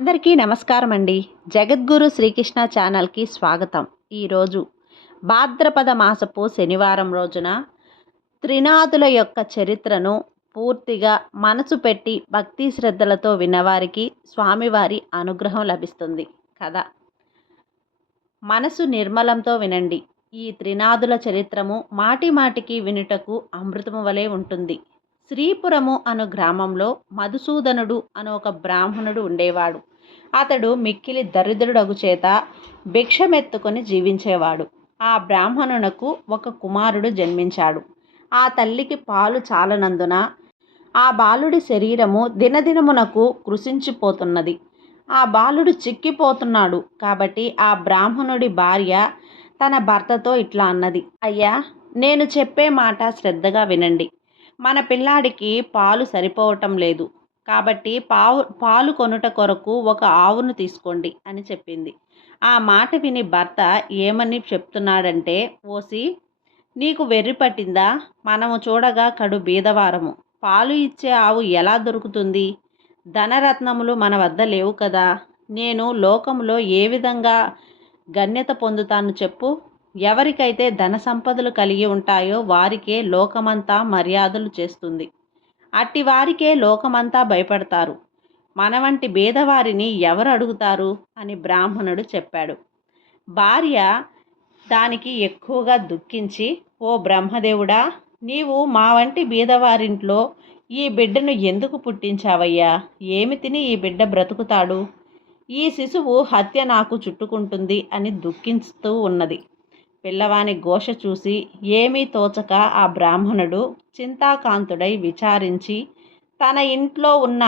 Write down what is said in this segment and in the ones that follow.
అందరికీ నమస్కారం అండి జగద్గురు శ్రీకృష్ణ ఛానల్కి స్వాగతం. ఈరోజు భాద్రపద మాసపు శనివారం రోజున త్రినాథుల యొక్క చరిత్రను పూర్తిగా మనసు పెట్టి భక్తి శ్రద్ధలతో విన్నవారికి స్వామివారి అనుగ్రహం లభిస్తుంది. కదా మనసు నిర్మలంతో వినండి. ఈ త్రినాథుల చరిత్రము మాటి మాటికి వినుటకు అమృతము వలె ఉంటుంది. శ్రీపురము అను గ్రామంలో మధుసూదనుడు అను ఒక బ్రాహ్మణుడు ఉండేవాడు. అతడు మిక్కిలి దరిద్రుడగు చేత భిక్షమెత్తుకొని జీవించేవాడు. ఆ బ్రాహ్మణునకు ఒక కుమారుడు జన్మించాడు. ఆ తల్లికి పాలు చాలనందున ఆ బాలుడి శరీరము దినదినమునకు కృషించిపోతున్నది ఆ బాలుడు చిక్కిపోతున్నాడు కాబట్టి ఆ బ్రాహ్మణుడి భార్య తన భర్తతో ఇట్లా అన్నది. అయ్యా నేను చెప్పే మాట శ్రద్ధగా వినండి. మన పిల్లాడికి పాలు సరిపోవటం లేదు. కాబట్టి పావు పాలు కొనుట కొరకు ఒక ఆవును తీసుకోండి అని చెప్పింది. ఆ మాట విని భర్త ఏమని చెప్తున్నాడంటే ఓసి నీకు వెర్రి పట్టిందా? మనము చూడగా కడు బీదవారము. పాలు ఇచ్చే ఆవు ఎలా దొరుకుతుంది? ధనరత్నములు మన వద్ద లేవు కదా. నేను లోకంలో ఏ విధంగా గణ్యత పొందుతాను చెప్పు? ఎవరికైతే ధన సంపదలు కలిగి ఉంటాయో వారికే లోకమంతా మర్యాదలు చేస్తుంది. అట్టి వారికే లోకమంతా భయపడతారు. మన వంటి భేదవారిని ఎవరు అడుగుతారు? అని బ్రాహ్మణుడు చెప్పాడు. భార్య దానికి ఎక్కువగా దుఃఖించి ఓ బ్రహ్మదేవుడా నీవు మా వంటి బీదవారింట్లో ఈ బిడ్డను ఎందుకు పుట్టించావయ్యా? ఏమి తిని ఈ బిడ్డ బ్రతుకుతాడు? ఈ శిశువు హత్య నాకు చుట్టుకుంటుంది అని దుఃఖిస్తూ ఉన్నది. పిల్లవాని ఘోష చూసి ఏమీ తోచక ఆ బ్రాహ్మణుడు చింతాకాంతుడై విచారించి తన ఇంట్లో ఉన్న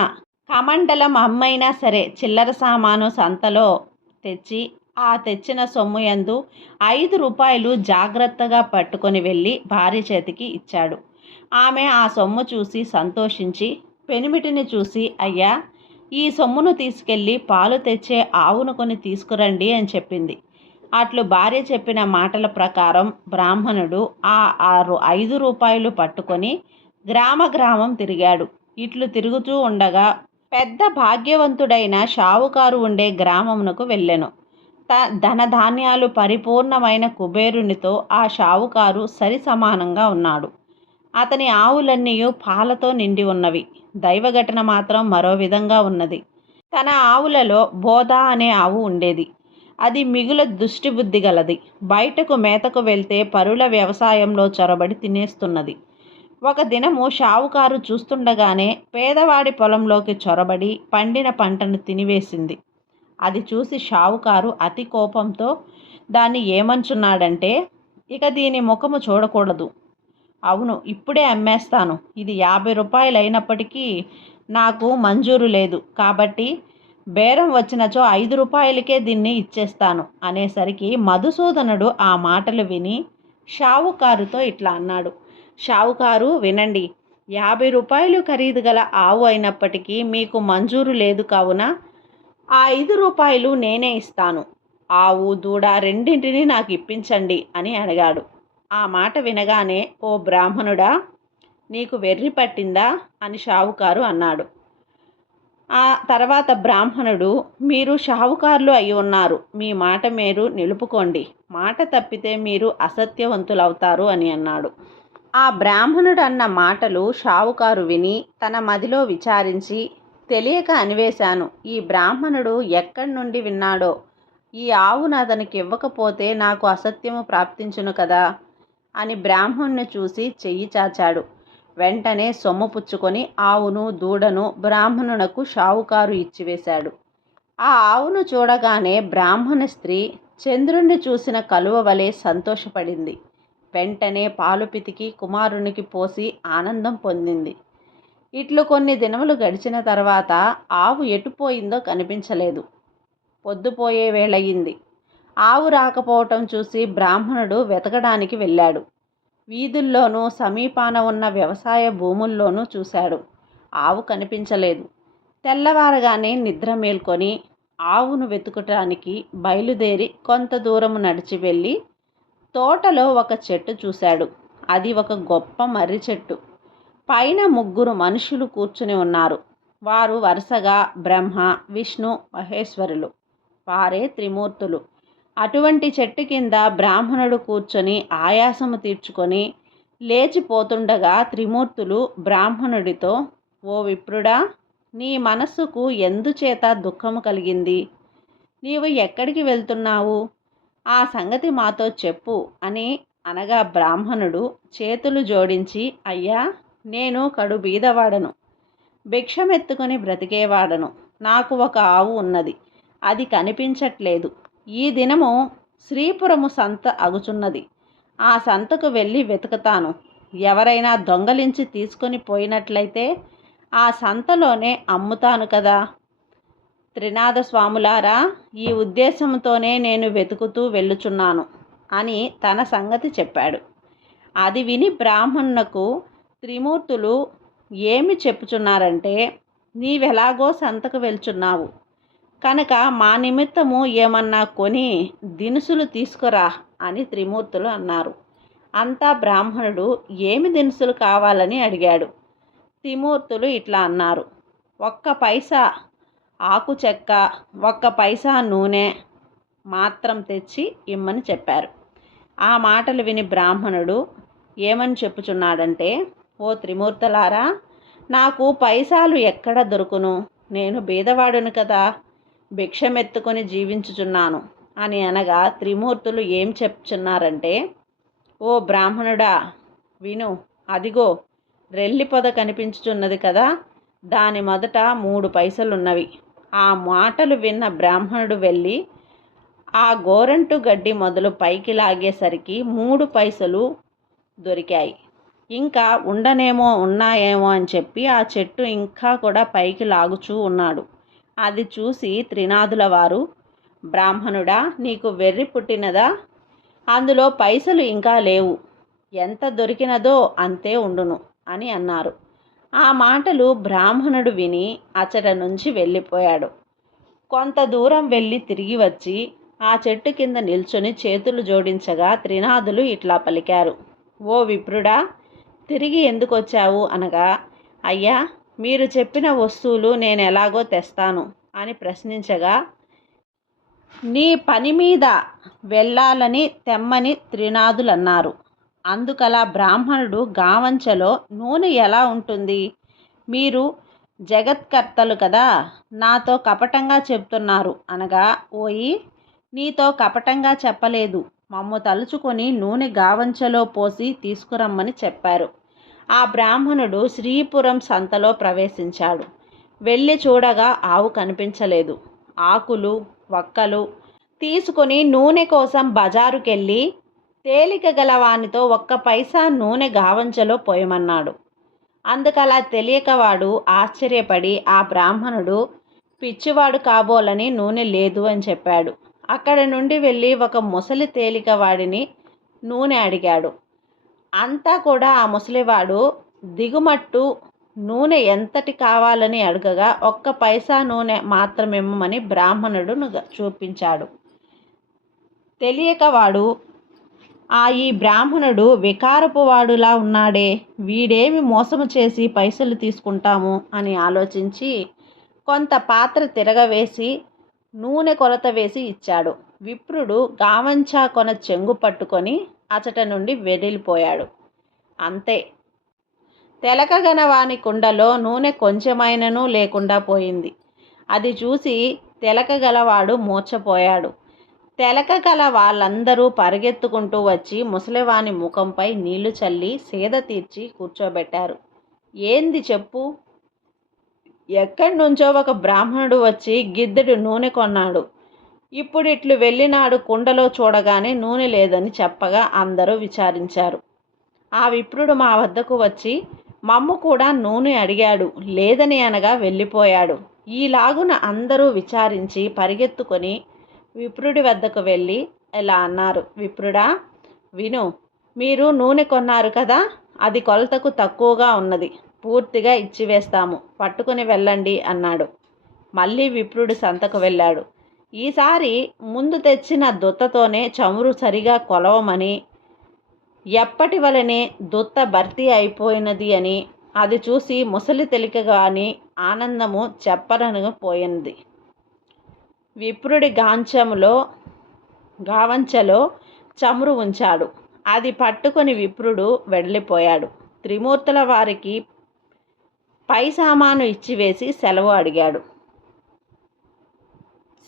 కమండలం అమ్మైనా సరే చిల్లర సామాను సంతలో తెచ్చి ఆ తెచ్చిన సొమ్ము యందు ఐదు రూపాయలు జాగ్రత్తగా పట్టుకొని వెళ్ళి భార్య చేతికి ఇచ్చాడు. ఆమె ఆ సొమ్ము చూసి సంతోషించి పెనిమిటిని చూసి అయ్యా ఈ సొమ్మును తీసుకెళ్ళి పాలు తెచ్చే ఆవును కొని తీసుకురండి అని చెప్పింది. అట్లు భార్య చెప్పిన మాటల ప్రకారం బ్రాహ్మణుడు ఆ ఆరు ఐదు రూపాయలు పట్టుకొని గ్రామ గ్రామం తిరిగాడు. ఇట్లు తిరుగుతూ ఉండగా పెద్ద భాగ్యవంతుడైన షావుకారు ఉండే గ్రామమునకు వెళ్ళెను. త ధనధాన్యాలు పరిపూర్ణమైన కుబేరునితో ఆ షావుకారు సరి సమానంగా ఉన్నాడు. అతని ఆవులన్నీ పాలతో నిండి ఉన్నవి. దైవఘటన మాత్రం మరో విధంగా ఉన్నది. తన ఆవులలో బోధ అనే ఆవు ఉండేది. అది మిగుల దుష్టిబుద్ధి గలది. బయటకు మేతకు వెళ్తే పరుల వ్యవసాయంలో చొరబడి తినేస్తున్నది. ఒక దినము షావుకారు చూస్తుండగానే పేదవాడి పొలంలోకి చొరబడి పండిన పంటను తినివేసింది. అది చూసి షావుకారు అతి కోపంతో దాన్ని ఏమంచున్నాడంటే ఇక దీని ముఖము చూడకూడదు. అవును ఇప్పుడే అమ్మేస్తాను. ఇది యాభై రూపాయలు అయినప్పటికీ నాకు మంజూరు లేదు. కాబట్టి బేరం వచ్చినచో ఐదు రూపాయలకే దీన్ని ఇచ్చేస్తాను అనేసరికి మధుసూదనుడు ఆ మాటలు విని షావుకారుతో ఇట్లా అన్నాడు. షావుకారు వినండి యాభై రూపాయలు ఖరీదు గల ఆవు అయినప్పటికీ మీకు మంజూరు లేదు కావున ఆ ఐదు రూపాయలు నేనే ఇస్తాను. ఆవు దూడ రెండింటిని నాకు ఇప్పించండి అని అడిగాడు. ఆ మాట వినగానే ఓ బ్రాహ్మణుడా నీకు వెర్రి పట్టిందా? అని షావుకారు అన్నాడు. ఆ తర్వాత బ్రాహ్మణుడు మీరు షావుకారులు అయి ఉన్నారు. మీ మాట మీరు నిలుపుకోండి. మాట తప్పితే మీరు అసత్యవంతులవుతారు అని అన్నాడు. ఆ బ్రాహ్మణుడు అన్న మాటలు షావుకారు విని తన మదిలో విచారించి తెలియక అనివేశాను ఈ బ్రాహ్మణుడు ఎక్కడి నుండి విన్నాడో? ఈ ఆవును అతనికి ఇవ్వకపోతే నాకు అసత్యము ప్రాప్తించును కదా అని బ్రాహ్మణ్ణి చూసి చెయ్యి చాచాడు. వెంటనే సొమ్ము పుచ్చుకొని ఆవును దూడను బ్రాహ్మణునకు షావుకారు ఇచ్చివేశాడు ఆ ఆవును చూడగానే బ్రాహ్మణ స్త్రీ చంద్రుణ్ణి చూసిన కలువ వలె సంతోషపడింది. వెంటనే పాలు పితికి కుమారునికి పోసి ఆనందం పొందింది. ఇట్లు కొన్ని దినములు గడిచిన తర్వాత ఆవు ఎటుపోయిందో కనిపించలేదు. పొద్దుపోయే వేళయింది. ఆవు రాకపోవటం చూసి బ్రాహ్మణుడు వెతకడానికి వెళ్ళాడు. వీధుల్లోనూ సమీపాన ఉన్న వ్యవసాయ భూముల్లోనూ చూశాడు. ఆవు కనిపించలేదు. తెల్లవారగానే నిద్ర మేల్కొని ఆవును వెతుకటానికి బయలుదేరి కొంత దూరము నడిచి వెళ్ళి తోటలో ఒక చెట్టు చూశాడు. అది ఒక గొప్ప మర్రి చెట్టు. పైన ముగ్గురు మనుషులు కూర్చుని ఉన్నారు. వారు వరుసగా బ్రహ్మ విష్ణు మహేశ్వరులు. వారే త్రిమూర్తులు. అటువంటి చెట్టు కింద బ్రాహ్మణుడు కూర్చొని ఆయాసము తీర్చుకొని లేచిపోతుండగా త్రిమూర్తులు బ్రాహ్మణుడితో ఓ విప్రుడా నీ మనస్సుకు ఎందుచేత దుఃఖము కలిగింది? నీవు ఎక్కడికి వెళ్తున్నావు? ఆ సంగతి మాతో చెప్పు అని అనగా బ్రాహ్మణుడు చేతులు జోడించి అయ్యా నేను కడు బీదవాడను. భిక్షమెత్తుకొని బ్రతికేవాడను. నాకు ఒక ఆవు ఉన్నది. అది కనిపించట్లేదు. ఈ దినము శ్రీపురము సంత అగుచున్నది. ఆ సంతకు వెళ్ళి వెతుకుతాను. ఎవరైనా దొంగలించి తీసుకొని పోయినట్లయితే ఆ సంతలోనే అమ్ముతాను కదా. త్రినాథ స్వాములారా ఈ ఉద్దేశంతోనే నేను వెతుకుతూ వెళ్ళుచున్నాను అని తన సంగతి చెప్పాడు. అది విని బ్రాహ్మణునకు త్రిమూర్తులు ఏమి చెప్పుచున్నారంటే నీవెలాగో సంతకు వెళ్చున్నావు. కనుక మా నిమిత్తము ఏమన్నా కొని దినుసులు తీసుకురా అని త్రిమూర్తులు అన్నారు. అంతా బ్రాహ్మణుడు ఏమి దినుసులు కావాలని అడిగాడు. త్రిమూర్తులు ఇట్లా అన్నారు. ఒక్క పైసా ఆకు చెక్క ఒక్క పైసా నూనె మాత్రం తెచ్చి ఇమ్మని చెప్పారు. ఆ మాటలు విని బ్రాహ్మణుడు ఏమని చెప్పుచున్నాడంటే ఓ త్రిమూర్తులారా నాకు పైసాలు ఎక్కడ దొరుకును? నేను బీదవాడును కదా. భిక్షమెత్తుకొని జీవించుచున్నాను. అని అనగా త్రిమూర్తులు ఏం చెప్తున్నారంటే ఓ బ్రాహ్మణుడా విను అదిగో రెల్లి పొద కనిపించుచున్నది కదా దాని మొదట మూడు పైసలున్నవి. ఆ మాటలు విన్న బ్రాహ్మణుడు వెళ్ళి ఆ గోరంటు గడ్డి మొదలు పైకి లాగేసరికి మూడు పైసలు దొరికాయి. ఇంకా ఉండనేమో ఉన్నాయేమో అని చెప్పి ఆ చెట్టు ఇంకా కూడా పైకి లాగుచూ ఉన్నాడు. అది చూసి త్రినాదుల వారు బ్రాహ్మణుడా నీకు వెర్రి పుట్టినదా? అందులో పైసలు ఇంకా లేవు. ఎంత దొరికినదో అంతే ఉండును అని అన్నారు. ఆ మాటలు బ్రాహ్మణుడు విని అచట నుంచి వెళ్ళిపోయాడు. కొంత దూరం వెళ్ళి తిరిగి వచ్చి ఆ చెట్టు కింద నిల్చొని చేతులు జోడించగా త్రినాథులు ఇట్లా పలికారు. ఓ విప్రుడా తిరిగి ఎందుకు వచ్చావు అనగా అయ్యా మీరు చెప్పిన వస్తువులు నేను ఎలాగో తెస్తాను అని ప్రశ్నించగా నీ పని మీద వెళ్ళాలని తెమ్మని త్రినాథులు అన్నారు అందుకలా బ్రాహ్మణుడు గావంచలో నూనె ఎలా ఉంటుంది? మీరు జగత్కర్తలు కదా నాతో కపటంగా చెప్తున్నారు అనగా ఓయి నీతో కపటంగా చెప్పలేదు. మమ్ము తలుచుకొని నూనె గావంచలో పోసి తీసుకురమ్మని చెప్పారు. ఆ బ్రాహ్మణుడు శ్రీపురం సంతలో ప్రవేశించాడు. వెళ్ళి చూడగా ఆవు కనిపించలేదు. ఆకులు వక్కలు తీసుకొని నూనె కోసం బజారుకెళ్ళి తేలిక గలవానితో ఒక్క పైసా నూనె గావంచలో పోయమన్నాడు. అందుకలా తెలియకవాడు ఆశ్చర్యపడి ఆ బ్రాహ్మణుడు పిచ్చివాడు కాబోలని నూనె లేదు అని చెప్పాడు. అక్కడ నుండి వెళ్ళి ఒక ముసలి తేలికవాడిని నూనె అడిగాడు. అంతా కూడా ఆ ముసలివాడు దిగుమట్టు నూనె ఎంతటి కావాలని అడగగా ఒక్క పైసా నూనె మాత్రమిమ్మని బ్రాహ్మణుడు చూపించాడు. తెలియక వాడు ఆ ఈ బ్రాహ్మణుడు వికారపు వాడులా ఉన్నాడే వీడేమి మోసము చేసి పైసలు తీసుకుంటాము అని ఆలోచించి కొంత పాత్ర తిరగవేసి నూనె కొలత వేసి ఇచ్చాడు. విప్రుడు గావంచా కొన చెంగు పట్టుకొని అచట నుండి వెదిలిపోయాడు. అంతే. తెలకగన వాని కుండలో నూనె కొంచెమైనను లేకుండా పోయింది. అది చూసి తెలకగలవాడు మూర్చపోయాడు తెలకగల వాళ్ళందరూ పరిగెత్తుకుంటూ వచ్చి ముసలివాని ముఖంపై నీళ్ళు చల్లి సేద తీర్చి కూర్చోబెట్టారు. ఏంది చెప్పు? ఎక్కడి నుంచో ఒక బ్రాహ్మణుడు వచ్చి గిద్దెడు నూనె కొన్నాడు. ఇప్పుడు ఇట్లు వెళ్ళినాడు కుండలో చూడగానే నూనె లేదని చెప్పగా అందరూ విచారించారు. ఆ విప్రుడు మా వద్దకు వచ్చి మమ్ము కూడా నూనె అడిగాడు లేదని అనగా వెళ్ళిపోయాడు. ఈలాగున అందరూ విచారించి పరిగెత్తుకొని విప్రుడి వద్దకు వెళ్ళి ఇలా అన్నారు విప్రుడా విను మీరు నూనె కొన్నారు కదా అది కొలతకు తక్కువగా ఉన్నది పూర్తిగా ఇచ్చివేస్తాము పట్టుకుని వెళ్ళండి అన్నాడు. మళ్ళీ విప్రుడు సంతకు వెళ్ళాడు. ఈసారి ముందు తెచ్చిన దుత్తతోనే చమురు సరిగా కొలవమని ఎప్పటి వలనే దుత్త భర్తీ అయిపోయినది అని అది చూసి ముసలి తెలికగాని ఆనందము చెప్పరనపోయింది విప్రుడి గాంచములో గావంచలో చమురు ఉంచాడు. అది పట్టుకొని విప్రుడు వెళ్ళిపోయాడు. త్రిమూర్తుల వారికి పై సామాను ఇచ్చివేసి సెలవు అడిగాడు.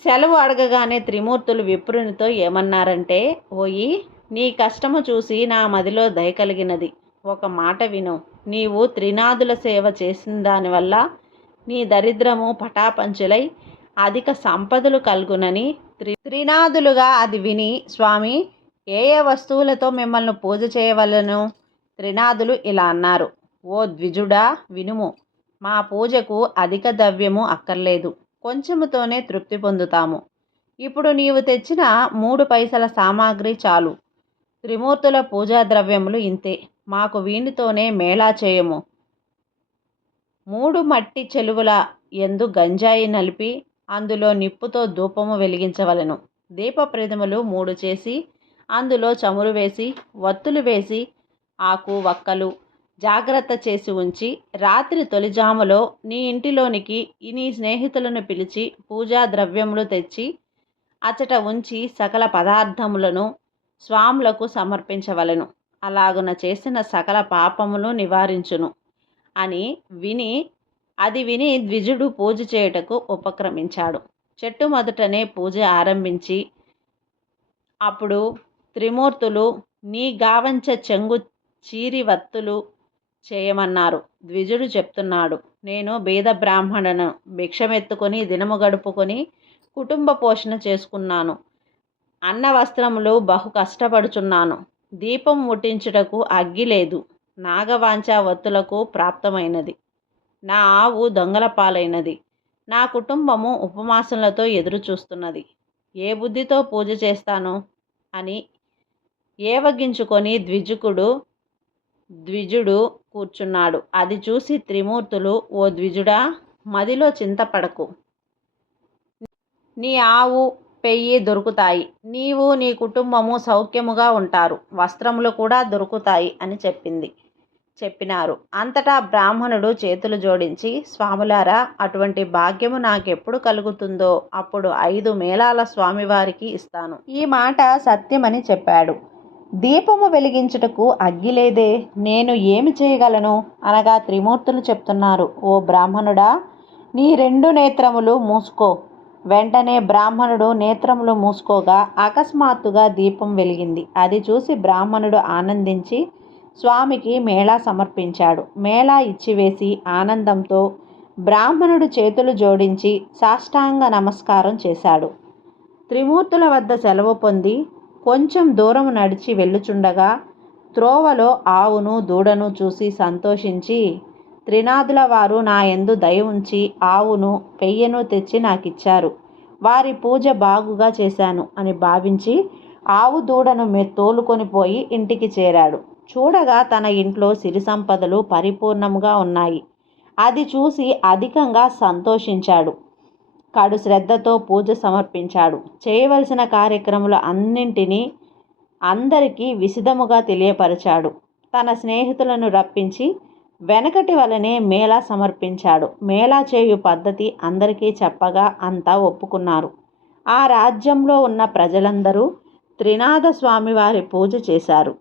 సెలవు అడగగానే త్రిమూర్తులు విప్రునితో ఏమన్నారంటే ఓయి నీ కష్టము చూసి నా మదిలో దయ కలిగినది. ఒక మాట విను. నీవు త్రినాదుల సేవ చేసిన దానివల్ల నీ దరిద్రము పటాపంచులై అధిక సంపదలు కలుగునని త్రి త్రినాదులుగా అది విని స్వామి ఏ ఏ వస్తువులతో మిమ్మల్ని పూజ చేయవలను? త్రినాదులు ఇలా అన్నారు ఓ ద్విజుడా వినుము. మా పూజకు అధిక ద్రవ్యము అక్కర్లేదు. కొంచెముతోనే తృప్తి పొందుతాము. ఇప్పుడు నీవు తెచ్చిన మూడు పైసల సామాగ్రి చాలు. త్రిమూర్తుల పూజా ద్రవ్యములు ఇంతే. మాకు వీనితోనే మేళా చేయము. మూడు మట్టి చెలువుల ఎందు గంజాయి నలిపి అందులో నిప్పుతో ధూపము వెలిగించవలను. దీప ప్రతిమలు మూడు చేసి అందులో చమురు వేసి వత్తులు వేసి ఆకు వక్కలు జాగ్రత్త చేసి ఉంచి రాత్రి తొలిజాములో నీ ఇంటిలోనికి నీ స్నేహితులను పిలిచి పూజా ద్రవ్యములు తెచ్చి అచట ఉంచి సకల పదార్థములను స్వాములకు సమర్పించవలను. అలాగున చేసిన సకల పాపములు నివారించును అని విని అది విని ద్విజుడు పూజ చేయుటకు ఉపక్రమించాడు. చెట్టు మొదటనే పూజ ఆరంభించి అప్పుడు త్రిమూర్తులు నీ గావంచ చెంగు చీరి వత్తులు చేయమన్నారు. ద్విజుడు చెప్తున్నాడు నేను బీద బ్రాహ్మణను భిక్షమెత్తుకొని దినము గడుపుకొని కుటుంబ పోషణ చేసుకున్నాను. అన్న వస్త్రములు బహు కష్టపడుచున్నాను. దీపం ముట్టించుటకు అగ్గి లేదు. నాగవాంఛ వత్తులకు ప్రాప్తమైనది. నా ఆవు దొంగల పాలైనది. నా కుటుంబము ఉపమాసంలతో ఎదురు చూస్తున్నది ఏ బుద్ధితో పూజ చేస్తాను? అని ఏవగించుకొని ద్విజుకుడు ద్విజుడు కూర్చున్నాడు. అది చూసి త్రిమూర్తులు ఓ ద్విజుడా మదిలో చింతపడకు నీ ఆవు పెయ్యి దొరుకుతాయి. నీవు నీ కుటుంబము సౌఖ్యముగా ఉంటారు. వస్త్రములు కూడా దొరుకుతాయి అని చెప్పింది. చెప్పినారు. అంతటా బ్రాహ్మణుడు చేతులు జోడించి స్వాములారా అటువంటి భాగ్యము నాకెప్పుడు కలుగుతుందో అప్పుడు ఐదు మేళాల స్వామివారికి ఇస్తాను. ఈ మాట సత్యమని చెప్పాడు. దీపము వెలిగించుటకు అగ్గి లేదే నేను ఏమి చేయగలను? అనగా త్రిమూర్తులు చెప్తున్నారు. ఓ బ్రాహ్మణుడా నీ రెండు నేత్రములు మూసుకో. వెంటనే బ్రాహ్మణుడు నేత్రములు మూసుకోగా అకస్మాత్తుగా దీపం వెలిగింది. అది చూసి బ్రాహ్మణుడు ఆనందించి స్వామికి మేళా సమర్పించాడు. మేళా ఇచ్చివేసి ఆనందంతో బ్రాహ్మణుడు చేతులు జోడించి సాష్టాంగ నమస్కారం చేశాడు. త్రిమూర్తుల వద్ద సెలవు పొంది కొంచెం దూరం నడిచి వెళ్ళుచుండగా త్రోవలో ఆవును దూడను చూసి సంతోషించి త్రినాథుల వారు నా ఎందు దయ ఉంచి ఆవును పెయ్యను తెచ్చి నాకిచ్చారు. వారి పూజ బాగుగా చేశాను అని భావించి ఆవు దూడను మె తోలుకొని పోయి ఇంటికి చేరాడు. చూడగా తన ఇంట్లో సిరి సంపదలు పరిపూర్ణంగా ఉన్నాయి. అది చూసి అధికంగా సంతోషించాడు. కడు శ్రద్ధతో పూజ సమర్పించాడు. చేయవలసిన కార్యక్రమాలు అన్నింటినీ అందరికీ విశదముగా తెలియపరిచాడు. తన స్నేహితులను రప్పించి వెనకటి వలనే మేళా సమర్పించాడు. మేళా చేయు పద్ధతి అందరికీ చెప్పగా అంతా ఒప్పుకున్నారు. ఆ రాజ్యంలో ఉన్న ప్రజలందరూ త్రినాథ స్వామివారి పూజ చేశారు.